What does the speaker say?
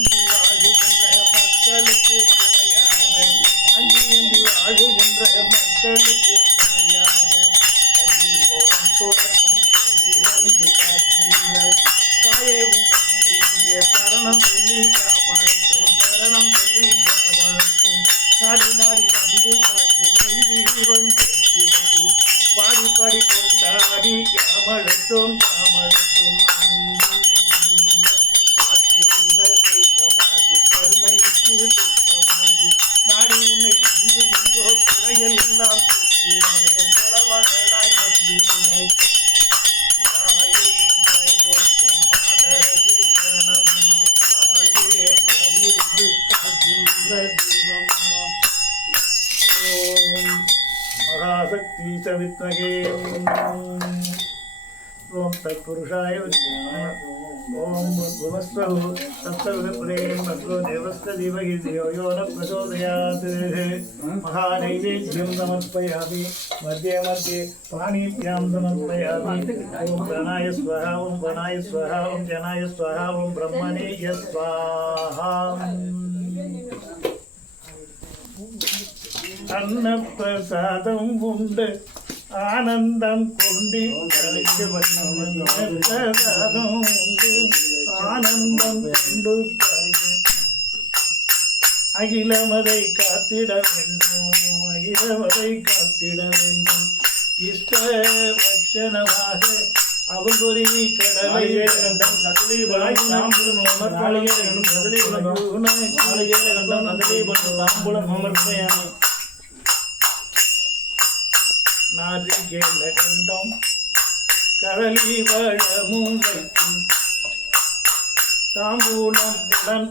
வாழுகின்ற மக்களுக்கு துணையாக அஞ்சி வாழுகின்ற மக்களுக்கு துணையாக கையில் ஓரம் தொடர்பம் வந்து காக்கின்ற தாயே உனக்கு இங்கே சரணம் சொல்லி காமழைக்கும் சரணம் சொல்லி காமழைக்கும் நாடி நாடி வந்து உனக்கு நெய் தீபம் பேசி வந்து பாடி பாடி கொண்டாடி காமழைக்கும் காமழைக்கும் காக்கின்ற தெய்வமாகி கருணைக்கு துக்கமாகி நாடி உன்னை இங்கு இங்கோ குறையெல்லாம் தூக்கினே கொலவர்களாய் வந்திருந்தாய் தாயே கைகோக்கும் மாதரதி சரணம்மா தாயே உடலிருந்து காக்கின்ற தெய்வம்மா ஓம் மகாசக்தி சவித்மகே ஓம் தத்புருஷாய வித்மஹே ஓம் भुवस्वः तत्सवितुर्वरेण्यं भर्गो देवस्य धीमहि धियो यो न प्रचोदयात् महानैवेद्यं समर्पयामि मध्ये मध्ये पाणिभ्यां समर्पयामि ओम प्राणाय स्वाहा ओम प्राणाय स्वाहा ओम जनाय स्वाहा ओम ब्रह्मणे स्वाहा अन्नप्रसादं उण्ड ஆனந்தம் கொண்டி ஆனந்தம் கொண்டு அகிலமதை காத்திட வேண்டும் அகிலமதை காத்திட வேண்டும் இஷ்ட பக்ஷணமாக அவகுருவி கடலை கண்டம் கதலி வாயுநாம்புலம் அமர்காலியே கண்டம் கதலி வாயுநாளியே கண்டம் கதலி நாம்புலம் அமர்ப்பயாமி நாரிகேல கண்டம் கடலி வளமும் வைக்கும் தாம்பூலம் உடன்